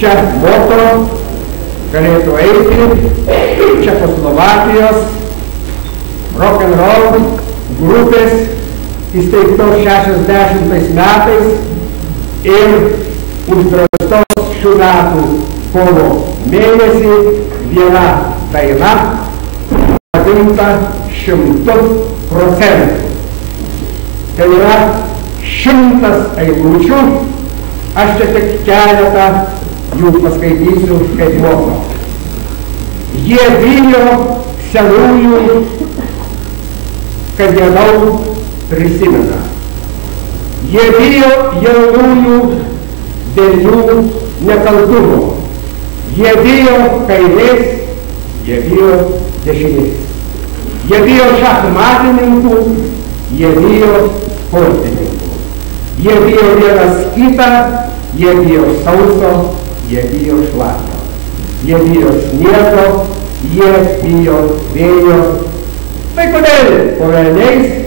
čia moto galėtų eiti Čekoslovakijos rock'n'roll grupės įsteigtos 60 metais ir uždraustos šių metų kovo mėnesį viena daina vadinta 100%. Tai yra 100 eilučių, aš čia tik keletą jų paskaitysiu kaip moto. Jie bijo senųjų, kad jie daug prisimena. Jie bijo jaunųjų dėl jų nekaltumo. Jie bijo kairės, jie bijo dešinės. Jie bijo šachmatininkų, jie bijo sportininkų. Jie bijo vienas kitą, jie bijo sauso, jie bijo šlapio. Jie bijo sniego, jie bijo vėjo. Tai kodėl po velniais